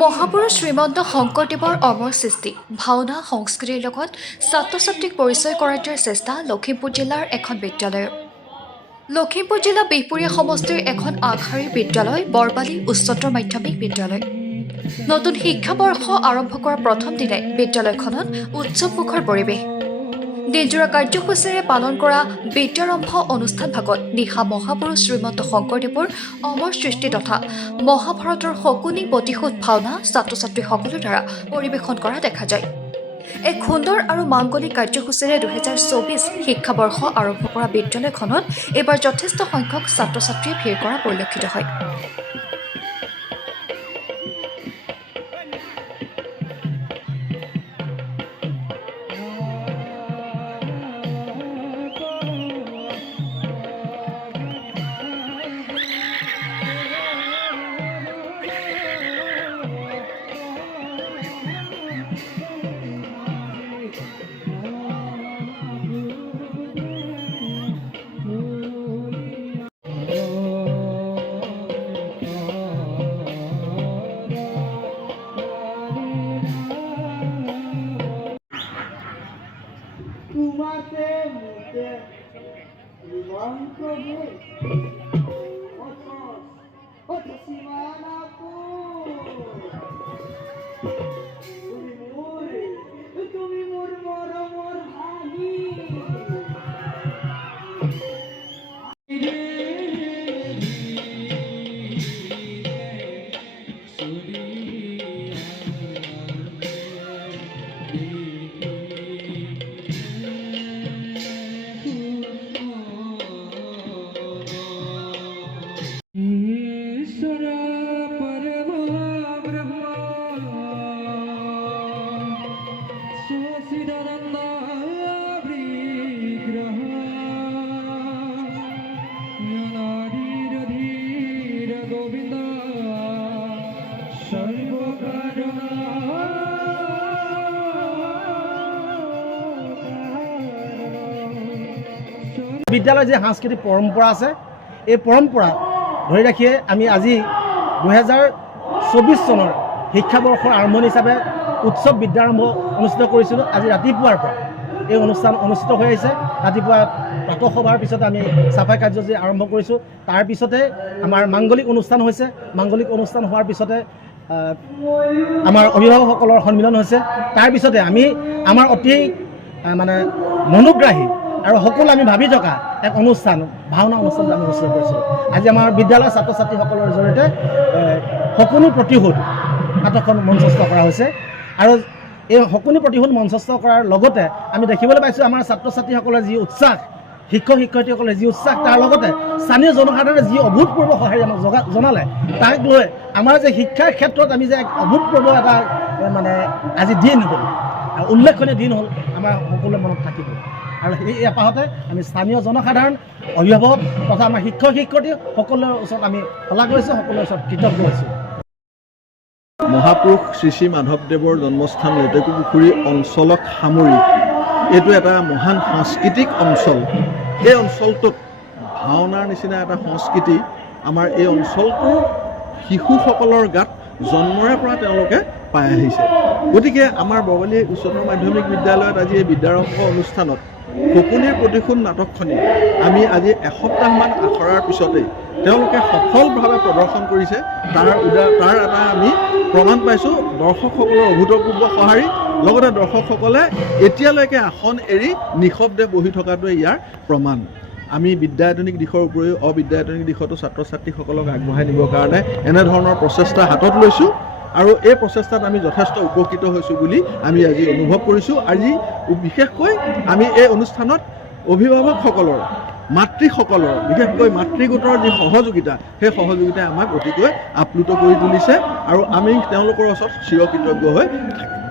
মহাপুৰুষ শ্ৰীমন্ত শংকৰদেৱৰ অমৰ সৃষ্টি ভাওনা সংস্কৃতিৰ লগত ছাত্ৰ ছাত্ৰীক পৰিচয় কৰাৰ চেষ্টা লখিমপুৰ জিলাৰ এখন বিদ্যালয়ৰ। লখিমপুৰ জিলা বিহপুৰীয়া সমষ্টিৰ এখন আগশাৰীৰ বিদ্যালয় বৰবালি উচ্চতৰ মাধ্যমিক বিদ্যালয়। নতুন শিক্ষাবৰ্ষ আৰম্ভ কৰাৰ প্ৰথম দিনাই বিদ্যালয়খনত উৎসৱমুখৰ পৰিৱেশ। দিনজোৰা কাৰ্যসূচীৰে পালন কৰা বিদ্যাৰম্ভ অনুষ্ঠান ভাগত নিশা মহাপুৰুষ শ্ৰীমন্ত শংকৰদেৱৰ অমৰ সৃষ্টি তথা মহাভাৰতৰ শকুনি প্ৰতিশোধ ভাওনা ছাত্ৰ ছাত্ৰীসকলৰ দ্বাৰা পৰিৱেশন কৰা দেখা যায়। এক সুন্দৰ আৰু মাংগলিক কাৰ্যসূচীৰে 2024 শিক্ষাবৰ্ষ আৰম্ভ কৰা বিদ্যালয়খনত এইবাৰ যথেষ্ট সংখ্যক ছাত্ৰ ছাত্ৰীয়ে ভিৰ কৰা পৰিলক্ষিত হয়। তোমাতে মুতে বিমানক্ৰমে তুমি মোৰ মৰমৰ ভাগি বিদ্যালয়ৰ যে সাংস্কৃতিক পৰম্পৰা আছে এই পৰম্পৰা ধৰি ৰাখিয়ে আমি আজি 2024 চনৰ শিক্ষাবৰ্ষৰ আৰম্ভণি হিচাপে উৎসৱ বিদ্যাৰম্ভ অনুষ্ঠিত কৰিছিলোঁ। আজি ৰাতিপুৱাৰ পৰা এই অনুষ্ঠান অনুষ্ঠিত হৈ আহিছে। ৰাতিপুৱা প্ৰাতঃসভাৰ পিছতে আমি চাফাই কাৰ্যসূচী আৰম্ভ কৰিছোঁ। তাৰ পিছতে আমাৰ মাংগলিক অনুষ্ঠান হৈছে। মাংগলিক অনুষ্ঠান হোৱাৰ পিছতে আমাৰ অভিভাৱকসকলৰ সন্মিলন হৈছে। তাৰ পিছতে আমি আমাৰ অতি মনোগ্ৰাহী আৰু সকলো আমি ভাবি থকা এক অনুষ্ঠান ভাওনা অনুষ্ঠান আমি অনুষ্ঠিত কৰিছোঁ। আজি আমাৰ বিদ্যালয়ৰ ছাত্ৰ ছাত্ৰীসকলৰ জৰিয়তে শকুনি প্ৰতিশোধ নাটকখন মঞ্চস্থ কৰা হৈছে। আৰু এই শকুনি প্ৰতিশোধ মঞ্চস্থ কৰাৰ লগতে আমি দেখিবলৈ পাইছোঁ আমাৰ ছাত্ৰ ছাত্ৰীসকলৰ যি উৎসাহ, শিক্ষক শিক্ষয়িত্ৰীসকলে যি উৎসাহ, তাৰ লগতে স্থানীয় জনসাধাৰণে যি অভূতপূৰ্ব সঁহাৰি আমাক জনালে, তাক লৈ আমাৰ যে শিক্ষাৰ ক্ষেত্ৰত আমি যে এক অভূতপূৰ্ব এটা আজি দিন হ'ল, উল্লেখনীয় দিন হ'ল, আমাৰ সকলোৰে মনত থাকিব। আৰু এই এপাহতে আমি স্থানীয় জনসাধাৰণ, অভিভাৱক তথা আমাৰ শিক্ষক শিক্ষয়িত্ৰী সকলোৰে ওচৰত আমি শলাগ লৈছোঁ, সকলোৰে ওচৰত কৃতজ্ঞ হৈছোঁ। মহাপুৰুষ শ্ৰী শ্ৰী মাধৱদেৱৰ জন্মস্থান লেটেকুপুখুৰী অঞ্চলক সামৰি এইটো এটা মহান সাংস্কৃতিক অঞ্চল। এই অঞ্চলটোত ভাওনাৰ নিচিনা এটা সংস্কৃতি আমাৰ এই অঞ্চলটোৰ শিশুসকলৰ গাত জন্মৰে পৰা তেওঁলোকে পাই আহিছে। গতিকে আমাৰ বৰবালি উচ্চতৰ মাধ্যমিক বিদ্যালয়ত আজি এই বিদ্যাৰম্ভ অনুষ্ঠানত শকুনিৰ প্ৰতিশোধ নাটকখনি আমি আজি এসপ্তাহমান আখৰাৰ পিছতেই তেওঁলোকে সফলভাৱে প্ৰদৰ্শন কৰিছে। তাৰ এটা আমি প্ৰমাণ পাইছোঁ। দৰ্শকসকলৰ অভূতপূৰ্ব সঁহাৰি, লগতে দৰ্শকসকলে এতিয়ালৈকে আসন এৰি নিঃশব্দে বহি থকাটোৱে ইয়াৰ প্ৰমাণ। আমি বিদ্যায়তনিক দিশৰ উপৰিও অবিদ্যায়তনিক দিশতো ছাত্ৰ ছাত্ৰীসকলক আগবঢ়াই নিবৰ কাৰণে এনেধৰণৰ প্ৰচেষ্টা হাতত লৈছোঁ আৰু এই প্ৰচেষ্টাত আমি যথেষ্ট উপকৃত হৈছোঁ বুলি আমি আজি অনুভৱ কৰিছোঁ। আজি বিশেষকৈ আমি এই অনুষ্ঠানত অভিভাৱকসকলৰ, মাতৃসকলৰ, বিশেষকৈ মাতৃগোটৰ যি সহযোগিতা, সেই সহযোগিতাই আমাক অতিকৈ আপ্লুত কৰি তুলিছে আৰু আমি তেওঁলোকৰ ওচৰত চিৰকৃতজ্ঞ হৈ থাকিম।